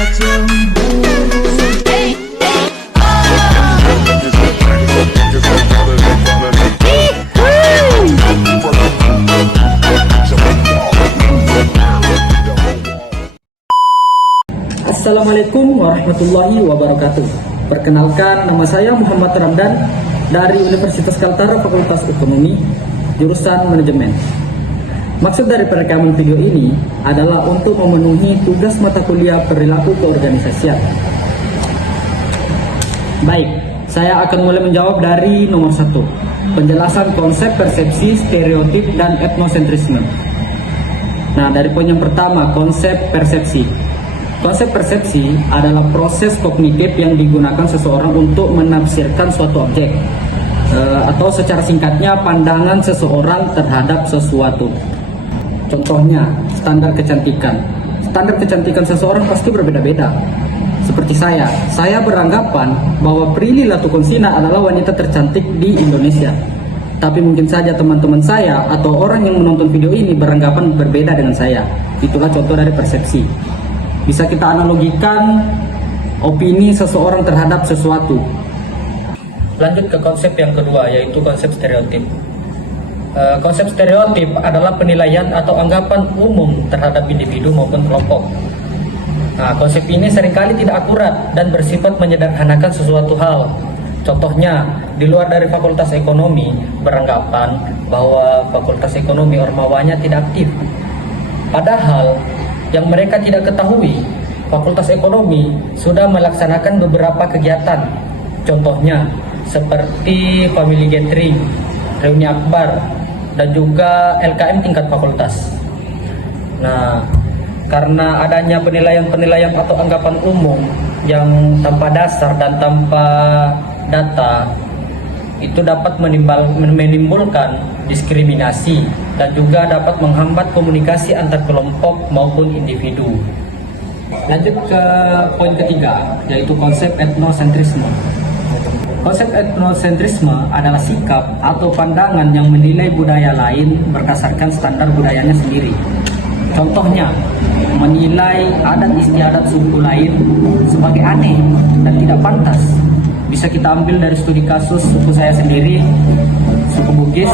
Assalamualaikum warahmatullahi wabarakatuh. Perkenalkan, nama saya Muhammad Ramdan dari Universitas Kaltara Fakultas Ekonomi, jurusan Manajemen. Maksud dari perekaman video ini adalah untuk memenuhi tugas mata kuliah perilaku keorganisasian. Baik, saya akan mulai menjawab dari nomor 1, penjelasan konsep persepsi, stereotip, dan etnosentrisme. Nah, dari poin yang pertama, konsep persepsi. Konsep persepsi adalah proses kognitif yang digunakan seseorang untuk menafsirkan suatu objek, atau secara singkatnya pandangan seseorang terhadap sesuatu. Contohnya, standar kecantikan. Standar kecantikan seseorang pasti berbeda-beda. Seperti saya beranggapan bahwa Prilly Latukonsina adalah wanita tercantik di Indonesia. Tapi mungkin saja teman-teman saya atau orang yang menonton video ini beranggapan berbeda dengan saya. Itulah contoh dari persepsi. Bisa kita analogikan opini seseorang terhadap sesuatu. Lanjut ke konsep yang kedua, yaitu konsep stereotip. Konsep stereotip adalah penilaian atau anggapan umum terhadap individu maupun kelompok. Nah, konsep ini seringkali tidak akurat dan bersifat menyederhanakan sesuatu hal. Contohnya, di luar dari Fakultas Ekonomi beranggapan bahwa Fakultas Ekonomi ormawanya tidak aktif. Padahal yang mereka tidak ketahui, Fakultas Ekonomi sudah melaksanakan beberapa kegiatan. Contohnya seperti family gathering, reuni akbar, dan juga LKM tingkat fakultas. Nah, karena adanya penilaian-penilaian atau anggapan umum yang tanpa dasar dan tanpa data, itu dapat menimbulkan diskriminasi dan juga dapat menghambat komunikasi antar kelompok maupun individu. Lanjut ke poin ketiga, yaitu konsep etnosentrisme. Konsep etnosentrisme adalah sikap atau pandangan yang menilai budaya lain berdasarkan standar budayanya sendiri. Contohnya, menilai adat istiadat suku lain sebagai aneh dan tidak pantas. Bisa kita ambil dari studi kasus suku saya sendiri, suku Bugis.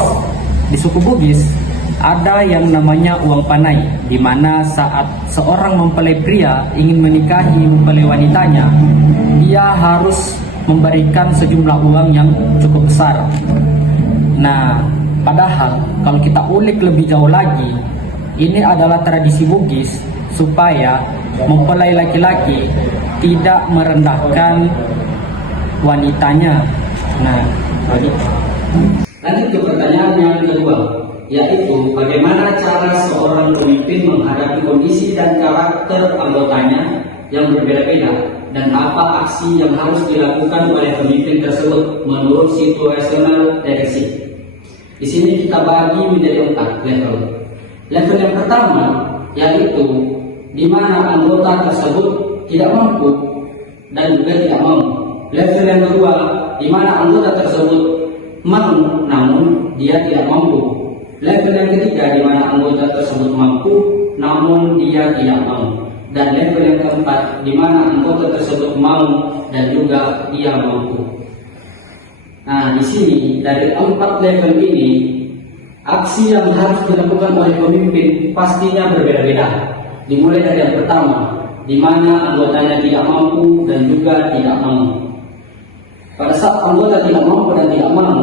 Di suku Bugis ada yang namanya uang panai, di mana saat seorang mempelai pria ingin menikahi mempelai wanitanya, dia harus memberikan sejumlah uang yang cukup besar. Nah, padahal kalau kita ulik lebih jauh lagi, ini adalah tradisi Bugis supaya mempelai laki-laki tidak merendahkan wanitanya. Nah, begitu. Lanjut ke pertanyaan yang kedua, yaitu bagaimana cara seorang pemimpin menghadapi kondisi dan karakter anggotanya yang berbeda-beda, dan apa aksi yang harus dilakukan oleh pemimpin tersebut menurut situational direction. Di sini kita bagi menjadi 4 level. Level yang pertama yaitu di mana anggota tersebut tidak mampu dan juga tidak mau. Level yang kedua, di mana anggota tersebut mau namun dia tidak mampu. Level yang ketiga, di mana anggota tersebut mampu namun dia tidak mau. Dan level yang keempat, di mana anggota tersebut mau dan juga dia mampu. Nah, di sini dari 4 level ini, aksi yang harus dilakukan oleh pemimpin pastinya berbeda-beda. Dimulai dari yang pertama, di mana anggotanya tidak mampu dan juga tidak mau. Pada saat anggota tidak mampu dan tidak mau,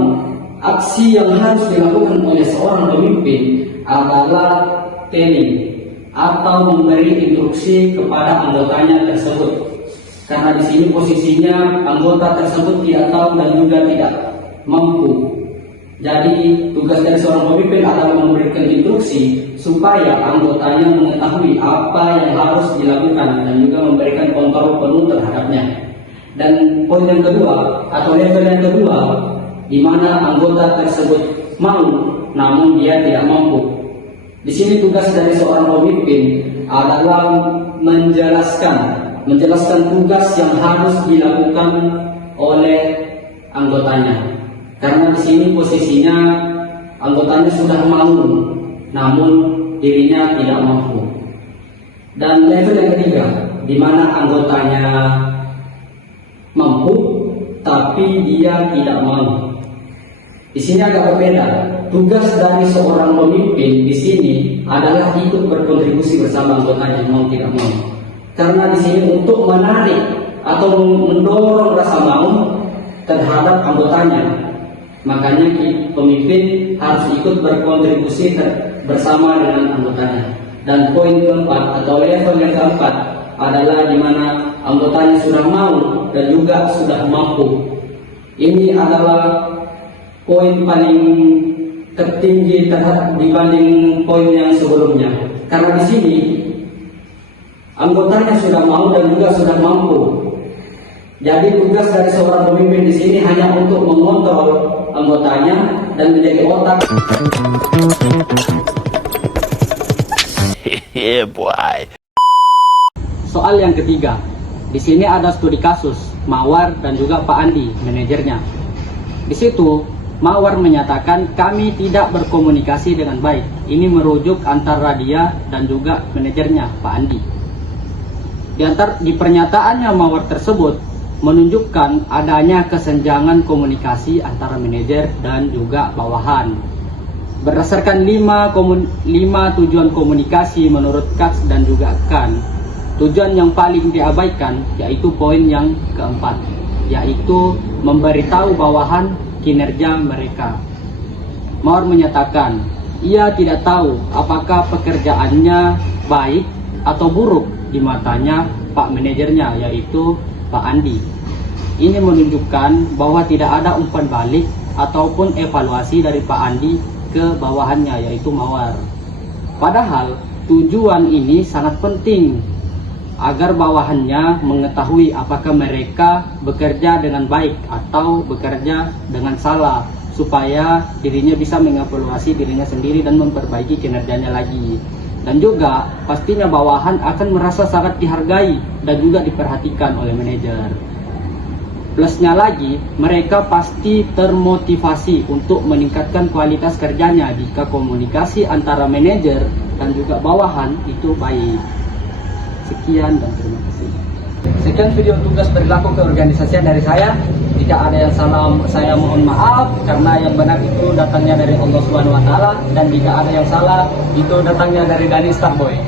aksi yang harus dilakukan oleh seorang pemimpin adalah telling atau memberi instruksi kepada anggotanya tersebut. Karena di sini posisinya anggota tersebut tidak tahu dan juga tidak mampu. Jadi tugas dari seorang pemimpin adalah memberikan instruksi supaya anggotanya mengetahui apa yang harus dilakukan dan juga memberikan kontrol penuh terhadapnya. Dan poin yang kedua atau level yang kedua, di mana anggota tersebut mau namun dia tidak mampu. Di sini tugas dari seorang pemimpin adalah menjelaskan tugas yang harus dilakukan oleh anggotanya. Karena di sini posisinya anggotanya sudah mau namun dirinya tidak mampu. Dan level yang ketiga, di mana anggotanya mampu tapi dia tidak mau. Di sini agak berbeda. Tugas dari seorang pemimpin di sini adalah ikut berkontribusi bersama anggotanya, mau tidak mau. Karena di sini untuk menarik atau mendorong rasa mau terhadap anggotanya, makanya pemimpin harus ikut berkontribusi bersama dengan anggotanya. Dan poin keempat atau level yang keempat adalah di mana anggotanya sudah mau dan juga sudah mampu. Ini adalah poin paling tertinggi dibanding poin yang sebelumnya. Karena di sini anggotanya sudah mau dan juga sudah mampu. Jadi tugas dari seorang pemimpin di sini hanya untuk mengontrol anggotanya dan menjadi otak. Yeah, boy. Soal yang ketiga, di sini ada studi kasus Mawar dan juga Pak Andi, manajernya. Di situ Mawar menyatakan kami tidak berkomunikasi dengan baik. Ini merujuk antara dia dan juga manajernya Pak Andi. Di pernyataannya Mawar tersebut menunjukkan adanya kesenjangan komunikasi antara manajer dan juga bawahan. Berdasarkan 5 tujuan komunikasi menurut Katz dan juga Kahn, tujuan yang paling diabaikan yaitu poin yang keempat, yaitu memberitahu bawahan kinerja mereka. Mawar menyatakan ia tidak tahu apakah pekerjaannya baik atau buruk di matanya Pak manajernya, yaitu Pak Andi. Ini menunjukkan bahwa tidak ada umpan balik ataupun evaluasi dari Pak Andi ke bawahannya, yaitu Mawar. Padahal tujuan ini sangat penting agar bawahannya mengetahui apakah mereka bekerja dengan baik atau bekerja dengan salah, supaya dirinya bisa mengevaluasi dirinya sendiri dan memperbaiki kinerjanya lagi. Dan juga pastinya bawahan akan merasa sangat dihargai dan juga diperhatikan oleh manajer. Plusnya lagi, mereka pasti termotivasi untuk meningkatkan kualitas kerjanya jika komunikasi antara manajer dan juga bawahan itu baik. Sekian dan terima kasih. Sekian video tugas perilaku keorganisasian dari saya. Jika ada yang salah, saya mohon maaf, karena yang benar itu datangnya dari Allah Subhanahu wa Ta'ala, dan jika ada yang salah itu datangnya dari Dani Starboy.